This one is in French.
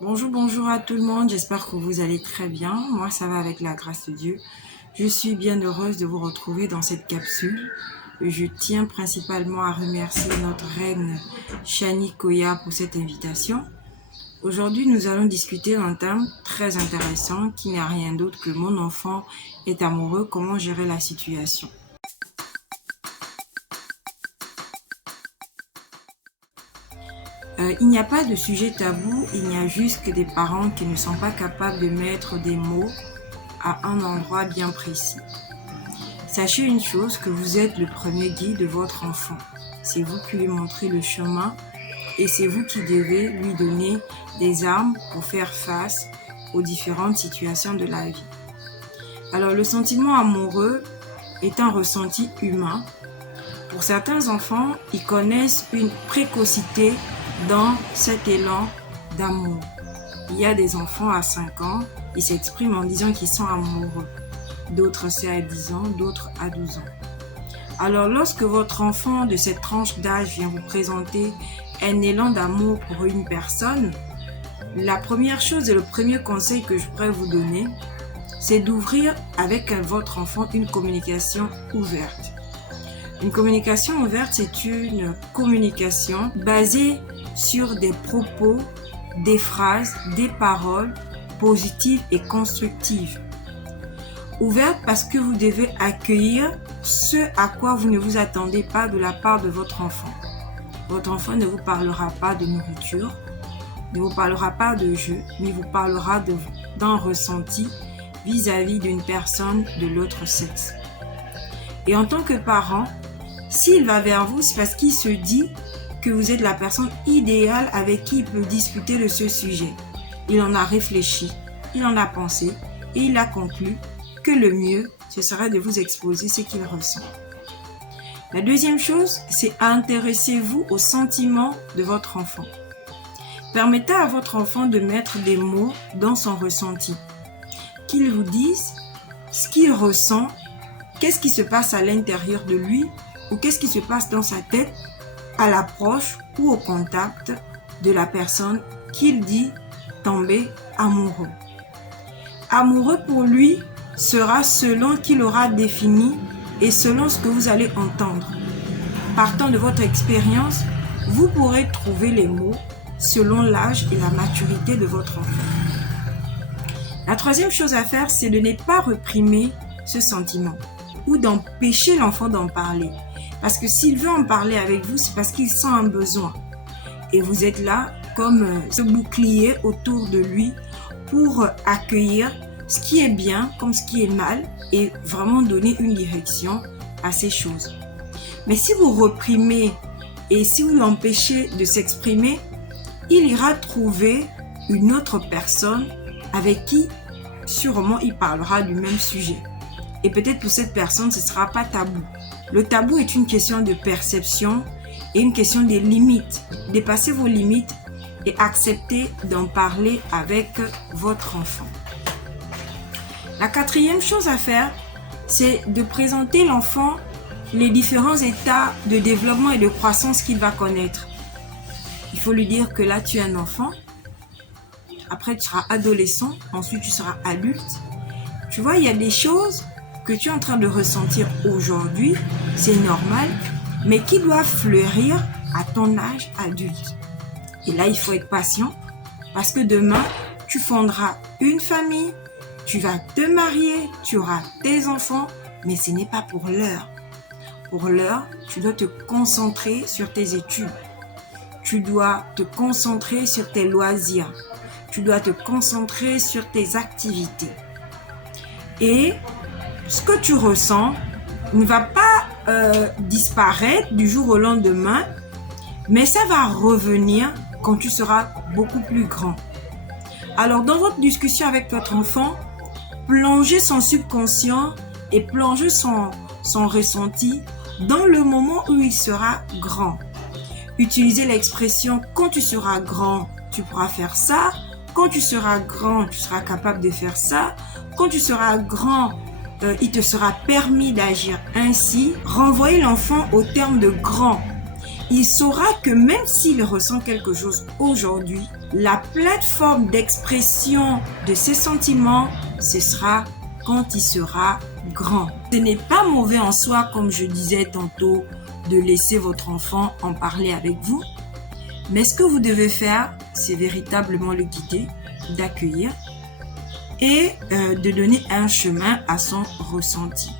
Bonjour à tout le monde, j'espère que vous allez très bien. Moi, ça va avec la grâce de Dieu. Je suis bien heureuse de vous retrouver dans cette capsule. Je tiens principalement à remercier notre reine Shani Koya pour cette invitation. Aujourd'hui, nous allons discuter d'un thème très intéressant qui n'est rien d'autre que mon enfant est amoureux, comment gérer la situation. Il n'y a pas de sujet tabou, il n'y a juste que des parents qui ne sont pas capables de mettre des mots à un endroit bien précis. Sachez une chose, que vous êtes le premier guide de votre enfant. C'est vous qui lui montrez le chemin et c'est vous qui devez lui donner des armes pour faire face aux différentes situations de la vie. Alors, le sentiment amoureux est un ressenti humain. Pour certains enfants, ils connaissent une précocité dans cet élan d'amour. Il y a des enfants à 5 ans, ils s'expriment en disant qu'ils sont amoureux. D'autres c'est à 10 ans, d'autres à 12 ans. Alors lorsque votre enfant de cette tranche d'âge vient vous présenter un élan d'amour pour une personne, la première chose et le premier conseil que je pourrais vous donner, c'est d'ouvrir avec votre enfant une communication ouverte. Une communication ouverte, c'est une communication basée sur des propos, des phrases, des paroles positives et constructives. Ouverte parce que vous devez accueillir ce à quoi vous ne vous attendez pas de la part de votre enfant. Votre enfant ne vous parlera pas de nourriture, ne vous parlera pas de jeu, mais vous parlera d'un ressenti vis-à-vis d'une personne de l'autre sexe. Et en tant que parent, s'il va vers vous, c'est parce qu'il se dit que vous êtes la personne idéale avec qui il peut discuter de ce sujet. Il en a réfléchi, il en a pensé et il a conclu que le mieux, ce serait de vous exposer ce qu'il ressent. La deuxième chose, c'est intéressez-vous aux sentiments de votre enfant. Permettez à votre enfant de mettre des mots dans son ressenti. Qu'il vous dise ce qu'il ressent, qu'est-ce qui se passe à l'intérieur de lui ou qu'est-ce qui se passe dans sa tête à l'approche ou au contact de la personne qu'il dit tomber amoureux. Amoureux pour lui sera selon qu'il aura défini et selon ce que vous allez entendre. Partant de votre expérience, vous pourrez trouver les mots selon l'âge et la maturité de votre enfant. La troisième chose à faire, c'est de ne pas réprimer ce sentiment ou d'empêcher l'enfant d'en parler. Parce que s'il veut en parler avec vous, c'est parce qu'il sent un besoin. Et vous êtes là comme ce bouclier autour de lui pour accueillir ce qui est bien comme ce qui est mal et vraiment donner une direction à ces choses. Mais si vous reprimez et si vous l'empêchez de s'exprimer, il ira trouver une autre personne avec qui sûrement il parlera du même sujet. Et peut-être pour cette personne, ce ne sera pas tabou. Le tabou est une question de perception et une question des limites. Dépassez vos limites et acceptez d'en parler avec votre enfant. La quatrième chose à faire, c'est de présenter l'enfant les différents états de développement et de croissance qu'il va connaître. Il faut lui dire que là, tu es un enfant. Après, tu seras adolescent. Ensuite, tu seras adulte. Tu vois, il y a des choses que tu es en train de ressentir aujourd'hui, c'est normal, mais qui doivent fleurir à ton âge adulte. Et là, il faut être patient parce que demain, tu fonderas une famille, tu vas te marier, tu auras tes enfants, mais ce n'est pas pour l'heure. Pour l'heure, tu dois te concentrer sur tes études. Tu dois te concentrer sur tes loisirs. Tu dois te concentrer sur tes activités. Et ce que tu ressens ne va pas disparaître du jour au lendemain, mais ça va revenir quand tu seras beaucoup plus grand. Alors, dans votre discussion avec votre enfant, plongez son subconscient et plongez son ressenti dans le moment où il sera grand. Utilisez l'expression « quand tu seras grand, tu pourras faire ça ». Quand tu seras grand, tu seras capable de faire ça. Quand tu seras grand, il te sera permis d'agir ainsi. Renvoyez l'enfant au terme de grand. il saura que même s'il ressent quelque chose aujourd'hui, la plateforme d'expression de ses sentiments, ce sera quand il sera grand. Ce n'est pas mauvais en soi, comme je disais tantôt, de laisser votre enfant en parler avec vous. Mais ce que vous devez faire, c'est véritablement le guider, d'accueillir et de donner un chemin à son ressenti.